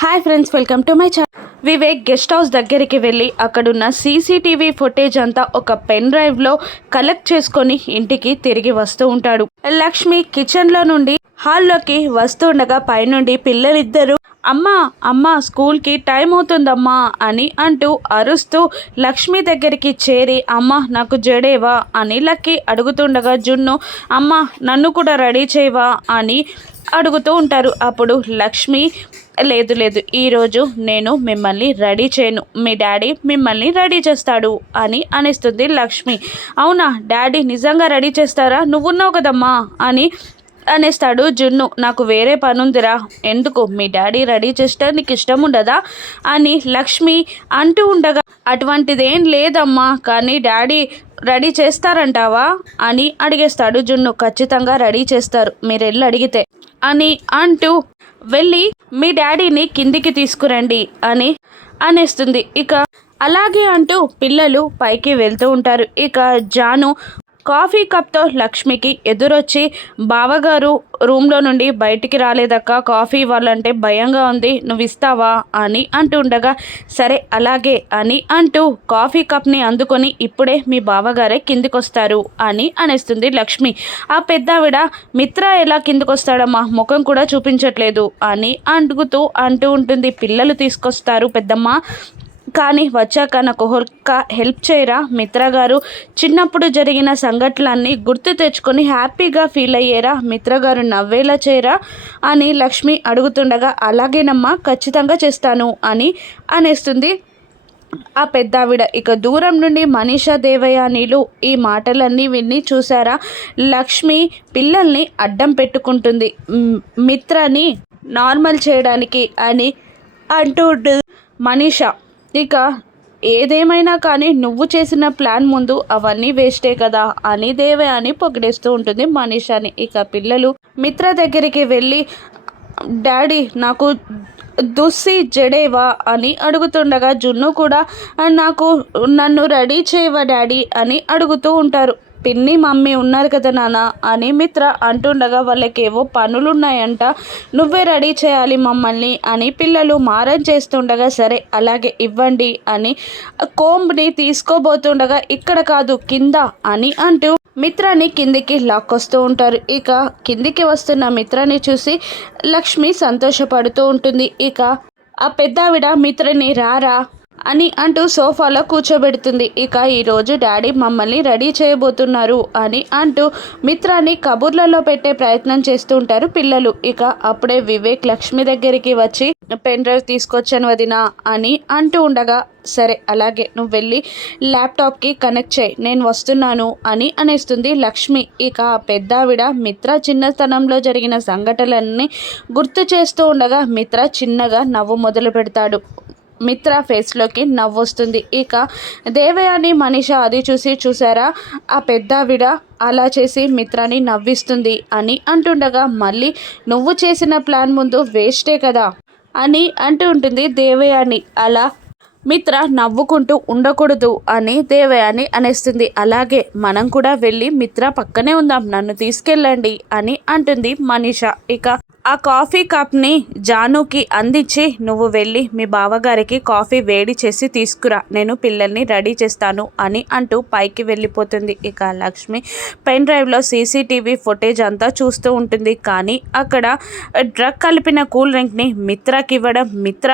Hi friends, welcome to my channel. Vivek guest house దగ్గరికి వెళ్ళి అక్కడున్న సీసీటీవీ ఫుటేజ్ అంతా ఒక పెన్ డ్రైవ్లో కలెక్ట్ చేసుకొని ఇంటికి తిరిగి వస్తూ ఉంటాడు. లక్ష్మి కిచెన్లో నుండి హాల్లోకి వస్తుండగా పైనుండి పిల్లలిద్దరూ అమ్మా అమ్మా స్కూల్కి టైం అవుతుందమ్మా అని అంటూ అరుస్తూ లక్ష్మి దగ్గరికి చేరి అమ్మ నాకు జడేవా అని లక్కీ అడుగుతుండగా జున్ను అమ్మ నన్ను కూడా రెడీ చేయవా అని అడుగుతూ ఉంటారు. అప్పుడు లక్ష్మి లేదు లేదు, ఈరోజు నేను మిమ్మల్ని రెడీ చేయను, మీ డాడీ మిమ్మల్ని రెడీ చేస్తాడు అని అనేస్తుంది లక్ష్మి. అవునా, డాడీ నిజంగా రెడీ చేస్తారా? నువ్వున్నావు కదమ్మా అని అనేస్తాడు జున్ను. నాకు వేరే పనుందిరా, ఎందుకు మీ డాడీ రెడీ చేస్తే నీకు ఇష్టం ఉండదా అని లక్ష్మి అంటూ ఉండగా అటువంటిదేం లేదమ్మా, కానీ డాడీ రెడీ చేస్తారంటావా అని అడిగేస్తాడు జున్ను. ఖచ్చితంగా రెడీ చేస్తారు, మీరు వెళ్ళి అడిగితే అని అంటూ వెళ్ళి మీ డాడీని కిందికి తీసుకురండి అని అనేస్తుంది. ఇక అలాగే అంటూ పిల్లలు పైకి వెళ్తూ ఉంటారు. ఇక జాను కాఫీ కప్తో లక్ష్మికి ఎదురొచ్చి బావగారు రూమ్లో నుండి బయటికి రాలేదక్క, కాఫీ ఇవ్వాలంటే భయంగా ఉంది, నువ్వు ఇస్తావా అని అంటుండగా సరే అలాగే అని అంటూ కాఫీ కప్ని అందుకొని ఇప్పుడే మీ బావగారే కిందికొస్తారు అని అనేస్తుంది లక్ష్మి. ఆ పెద్దావిడ మిత్ర ఎలా కిందికొస్తాడమ్మా, ముఖం కూడా చూపించట్లేదు అని అంటూ ఉంటుంది. పిల్లలు తీసుకొస్తారు పెద్దమ్మ, కానీ వచ్చాక నాకు ఒక్క హెల్ప్ చేయరా మిత్ర గారు, చిన్నప్పుడు జరిగిన సంఘటనలన్నీ గుర్తు తెచ్చుకొని హ్యాపీగా ఫీల్ అయ్యేరా, మిత్ర గారు నవ్వేలా చేయరా అని లక్ష్మి అడుగుతుండగా అలాగేనమ్మా ఖచ్చితంగా చేస్తాను అని అనేస్తుంది ఆ పెద్దావిడ. ఇక దూరం నుండి మనీషా దేవయానీలు ఈ మాటలన్నీ విని చూసారా, లక్ష్మి పిల్లల్ని అడ్డం పెట్టుకుంటుంది మిత్రని నార్మల్ చేయడానికి అని అంటూ ఉంటుంది మనీషా. ఇక ఏదేమైనా కానీ నువ్వు చేసిన ప్లాన్ ముందు అవన్నీ వేస్టే కదా అని దేవయాని పొగిడేస్తూ ఉంటుంది మనీషాని. ఇక పిల్లలు మిత్ర దగ్గరికి వెళ్ళి డాడీ నాకు దుస్సి జడేవా అని అడుగుతుండగా జున్ను కూడా నన్ను రెడీ చేయవా డాడీ అని అడుగుతూ ఉంటారు. పిన్ని మమ్మీ ఉన్నారు కదా నాన్న అని మిత్ర అంటుండగా వాళ్ళకేవో పనులున్నాయంట, నువ్వే రెడీ చేయాలి మమ్మల్ని అని పిల్లలు మారం చేస్తుండగా సరే అలాగే ఇవ్వండి అని కోంబ్ని తీసుకోబోతుండగా ఇక్కడ కాదు కింద అని అంటూ మిత్రాని కిందికి లాక్కొస్తూ ఉంటారు. ఇక కిందికి వస్తున్న మిత్రాని చూసి లక్ష్మి సంతోషపడుతూ ఉంటుంది. ఇక ఆ పెద్దావిడ మిత్రని రారా అని అంటూ సోఫాలో కూర్చోబెడుతుంది. ఇక ఈరోజు డాడీ మమ్మల్ని రెడీ చేయబోతున్నారు అని అంటూ మిత్రాన్ని కబుర్లలో పెట్టే ప్రయత్నం చేస్తూ ఉంటారు పిల్లలు. ఇక అప్పుడే వివేక్ లక్ష్మి దగ్గరికి వచ్చి పెన్ డ్రైవ్ తీసుకొచ్చాను వదినా అని అంటూ ఉండగా సరే అలాగే నువ్వు వెళ్ళి ల్యాప్టాప్కి కనెక్ట్ చేయి, నేను వస్తున్నాను అని అనేస్తుంది లక్ష్మి. ఇక పెద్దావిడ మిత్ర చిన్నతనంలో జరిగిన సంఘటనలన్నీ గుర్తు చేస్తూ ఉండగా మిత్ర చిన్నగా నవ్వు మొదలు పెడతాడు. మిత్ర ఫేస్లోకి నవ్వొస్తుంది. ఇక దేవయాని మనీషా అది చూసారా, ఆ పెద్దావిడ అలా చేసి మిత్రాని నవ్విస్తుంది అని అంటుండగా మళ్ళీ నువ్వు చేసిన ప్లాన్ ముందు వేస్టే కదా అని అంటూ ఉంటుంది దేవయాని. అలా మిత్ర నవ్వుకుంటూ ఉండకూడదు అని దేవయాని అనేస్తుంది. అలాగే మనం కూడా వెళ్ళి మిత్ర పక్కనే ఉందాం, నన్ను తీసుకెళ్ళండి అని అంటుంది మనీషా. ఇక ఆ కాఫీ కప్ని జానుకి అందించి నువ్వు వెళ్ళి మీ బావగారికి కాఫీ వేడి చేసి తీసుకురా, నేను పిల్లల్ని రెడీ చేస్తాను అని అంటూ పైకి వెళ్ళిపోతుంది. ఇక లక్ష్మి పెన్ డ్రైవ్లో సీసీటీవీ ఫుటేజ్ అంతా చూస్తూ ఉంటుంది. కానీ అక్కడ డ్రగ్ కలిపిన కూల్ డ్రింక్ని మిత్రకి ఇవ్వడం, మిత్ర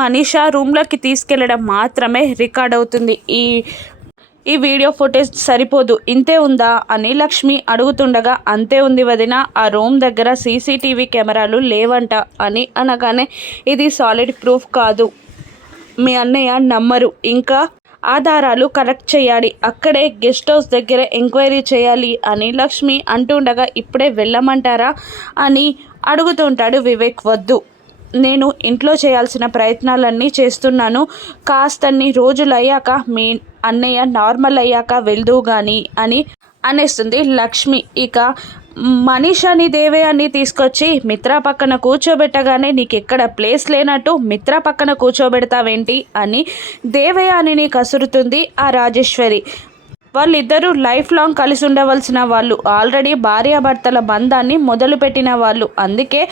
మనీషా రూమ్లోకి తీసుకెళ్ళడం మాత్రమే రికార్డ్ అవుతుంది. ఈ వీడియో ఫుటేజ్ సరిపోదు, ఇంతే ఉందా అని లక్ష్మి అడుగుతుండగా అంతే ఉంది వదిన, ఆ రూమ్ దగ్గర సీసీటీవీ కెమెరాలు లేవంట అని అనగానే ఇది సాలిడ్ ప్రూఫ్ కాదు, మీ అన్నయ్య నమ్మరు, ఇంకా ఆధారాలు కలెక్ట్ చేయాలి, అక్కడే గెస్ట్ హౌస్ దగ్గర ఎంక్వైరీ చేయాలి అని లక్ష్మి అంటుండగా ఇప్పుడే వెళ్ళమంటారా అని అడుగుతుంటాడు వివేక్. వద్దు, నేను ఇంట్లో చేయాల్సిన ప్రయత్నాలన్నీ చేస్తున్నాను, కాస్తన్ని రోజులు అయ్యాక మీ అన్నయ్య నార్మల్ అయ్యాక వెళ్దు కానీ అని అనేస్తుంది లక్ష్మి. ఇక మనీషాని దేవయాన్ని తీసుకొచ్చి మిత్ర పక్కన కూర్చోబెట్టగానే నీకు ఎక్కడ ప్లేస్ లేనట్టు మిత్ర పక్కన కూర్చోబెడతావేంటి అని దేవయానిని కసురుతుంది ఆ రాజేశ్వరి. వాళ్ళిద్దరూ లైఫ్ లాంగ్ కలిసి ఉండవలసిన వాళ్ళు, ఆల్రెడీ భార్యాభర్తల బంధాన్ని మొదలుపెట్టిన వాళ్ళు. అందుకే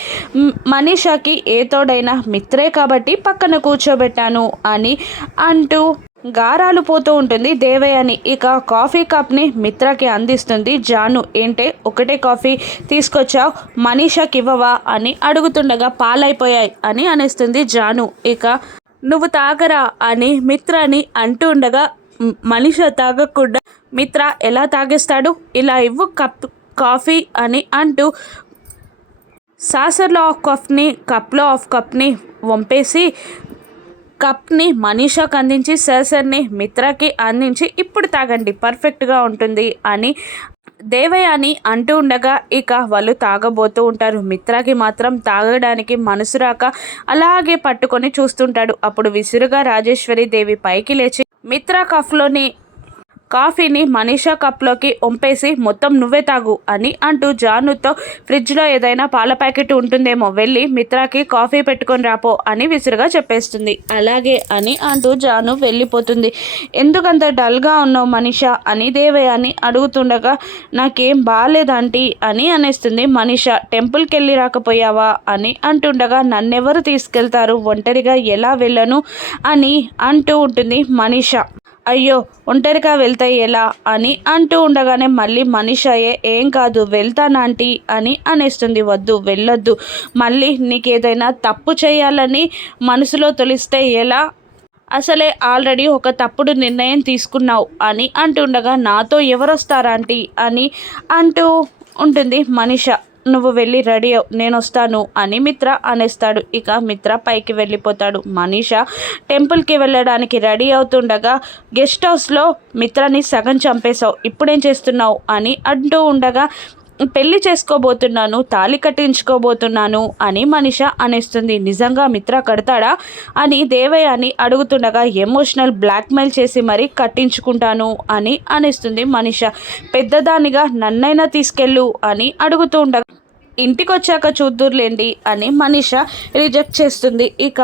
మనీషాకి ఏ తోడైనా మిత్రే కాబట్టి పక్కన కూర్చోబెట్టాను అని అంటూ గారాలు పోతూ ఉంటుంది దేవయాని. ఇక కాఫీ కప్ని మిత్రకి అందిస్తుంది జాను. ఏంటే ఒకటే కాఫీ తీసుకొచ్చావు, మనీషాకి ఇవ్వవా అని అడుగుతుండగా పాలైపోయాయి అని అనేస్తుంది జాను. ఇక నువ్వు తాగరా అని మిత్రని అంటూ ఉండగా మనీషా తాగకుండా మిత్ర ఎలా తాగేస్తాడు, ఇలా ఇవ్వు కప్ కాఫీ అని అంటూ సాసర్లో ఆఫ్ కప్ని కప్లో ఆఫ్ కప్ని వంపేసి కప్ని మనీషాకి అందించి సాసర్ని మిత్రకి అందించి ఇప్పుడు తాగండి పర్ఫెక్ట్గా ఉంటుంది అని దేవయాని అంటూ ఉండగా ఇక వాళ్ళు తాగబోతూ ఉంటారు. మిత్రకి మాత్రం తాగడానికి మనసు రాక అలాగే పట్టుకొని చూస్తుంటాడు. అప్పుడు విసురుగా రాజేశ్వరి దేవి పైకి లేచి మిత్ర కప్లోని కాఫీని మనీషా కప్లోకి వంపేసి మొత్తం నువ్వే తాగు అని అంటూ జానుతో ఫ్రిడ్జ్లో ఏదైనా పాల ప్యాకెట్ ఉంటుందేమో, వెళ్ళి మిత్రకి కాఫీ పెట్టుకొని రాపో అని విసురుగా చెప్పేస్తుంది. అలాగే అని అంటూ జాను వెళ్ళిపోతుంది. ఎందుకంత డల్గా ఉన్నావు మనీషా అని దేవయాని అడుగుతుండగా నాకేం బాగాలేదంటీ అని అనేస్తుంది మనీషా. టెంపుల్కి వెళ్ళి రాకపోయావా అని అంటుండగా నన్నెవరు తీసుకెళ్తారు, ఒంటరిగా ఎలా వెళ్ళను అని అంటూ ఉంటుంది మనీషా. అయ్యో ఒంటరిగా వెళ్తే ఎలా అని అంటూ ఉండగానే మళ్ళీ మనీషాయే ఏం కాదు వెళ్తానాంటీ అని అనేస్తుంది. వద్దు వెళ్ళొద్దు, మళ్ళీ నీకేదైనా తప్పు చేయాలని మనసులో తొలిస్తే ఎలా, అసలే ఆల్రెడీ ఒక తప్పుడు నిర్ణయం తీసుకున్నావు అని అంటుండగా నాతో ఎవరొస్తారాంటీ అని అంటూ ఉంటుంది మనీషా. నువ్వు వెళ్ళి రెడీ అవు, నేను వస్తాను అని మిత్ర అనేస్తాడు. ఇక మిత్ర పైకి వెళ్ళిపోతాడు. మనీషా టెంపుల్కి వెళ్ళడానికి రెడీ అవుతుండగా గెస్ట్ హౌస్లో మిత్రని సగం చంపేశావు, ఇప్పుడేం చేస్తున్నావు అని అంటూ ఉండగా పెళ్లి చేసుకోబోతున్నాను, తాళి కట్టించుకోబోతున్నాను అని మనీషా అనేస్తుంది. నిజంగా మిత్ర కడతాడా అని దేవయాని అడుగుతుండగా ఎమోషనల్ బ్లాక్మెయిల్ చేసి మరీ కట్టించుకుంటాను అని అనేస్తుంది మనీషా. పెద్దదానిగా నన్నైనా తీసుకెళ్ళు అని అడుగుతూ ఉండగా ఇంటికి వచ్చాక చూద్దురులేండి అని మనీషా రిజెక్ట్ చేస్తుంది. ఇక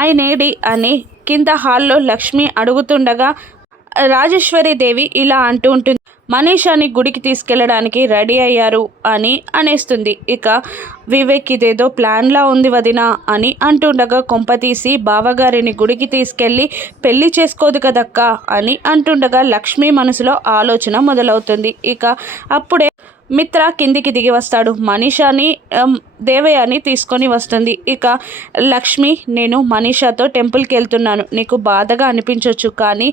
ఆయనేడి అని కింద హాల్లో లక్ష్మి అడుగుతుండగా రాజేశ్వరి దేవి ఇలా అంటూ ఉంటుంది, మనీషాని గుడికి తీసుకెళ్ళడానికి రెడీ అయ్యారు అని అనేస్తుంది. ఇక వివేక్ ఇదేదో ప్లాన్లా ఉంది వదినా అని అంటుండగా కొంపతీసి బావగారిని గుడికి తీసుకెళ్ళి పెళ్లి చేసుకోదు కదక్క అని అంటుండగా లక్ష్మి మనసులో ఆలోచన మొదలవుతుంది. ఇక అప్పుడే మిత్ర కిందికి దిగి వస్తాడు. మనీషాని దేవయాని తీసుకొని వస్తుంది. ఇక లక్ష్మి నేను మనీషాతో టెంపుల్కి వెళ్తున్నాను, నీకు బాధగా అనిపించవచ్చు కానీ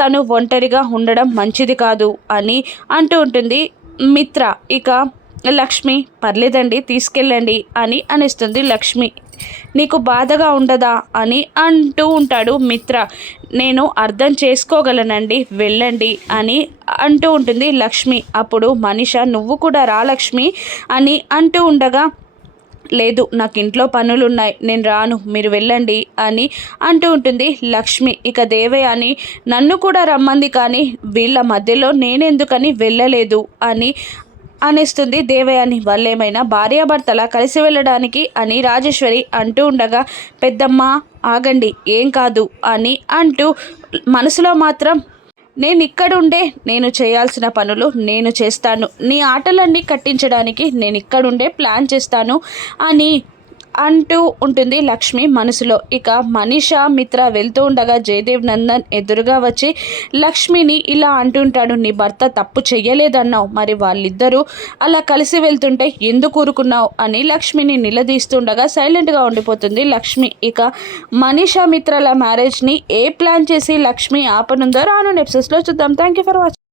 తను ఒంటరిగా ఉండడం మంచిది కాదు అని అంటూ ఉంటుంది మిత్ర. ఇక లక్ష్మి పర్లేదండి తీసుకెళ్ళండి అని అనేస్తుంది లక్ష్మి. నీకు బాధగా ఉండదా అని అంటూ ఉంటాడు మిత్ర. నేను అర్థం చేసుకోగలనండి వెళ్ళండి అని అంటూ ఉంటుంది లక్ష్మి. అప్పుడు మనీషా నువ్వు కూడా రా లక్ష్మి అని అంటూ ఉండగా లేదు నాకు ఇంట్లో పనులున్నాయి నేను రాను మీరు వెళ్ళండి అని అంటూ ఉంటుంది లక్ష్మి. ఇక దేవయాని నన్ను కూడా రమ్మంది కానీ వీళ్ళ మధ్యలో నేనెందుకని వెళ్ళలేదు అని అనేస్తుంది దేవయాని. వాళ్ళేమైనా భార్యాభర్తలా కలిసి వెళ్ళడానికి అని రాజేశ్వరి అంటూ ఉండగా పెద్దమ్మ ఆగండి ఏం కాదు అని అంటూ మనసులో మాత్రం నేను ఇక్కడుండే నేను చేయాల్సిన పనులు నేను చేస్తాను, నీ ఆటలన్నీ కట్టించడానికి నేను ఇక్కడుండే ప్లాన్ చేస్తాను అని అంటూ ఉంటుంది లక్ష్మి మనసులో. ఇక మనీషా మిత్ర వెళ్తూ ఉండగా జయదేవ్ నందన్ ఎదురుగా వచ్చి లక్ష్మిని ఇలా అంటుంటాడు, నీ భర్త తప్పు చెయ్యలేదన్నావు, మరి వాళ్ళిద్దరూ అలా కలిసి వెళ్తుంటే ఎందుకు ఊరుకున్నావు అని లక్ష్మిని నిలదీస్తుండగా సైలెంట్గా ఉండిపోతుంది లక్ష్మి. ఇక మనీషా మిత్రల మ్యారేజ్ని ఏ ప్లాన్ చేసి లక్ష్మి ఆపనుందో రాను ఎపిసోడ్స్లో చూద్దాం. Thank you for watching.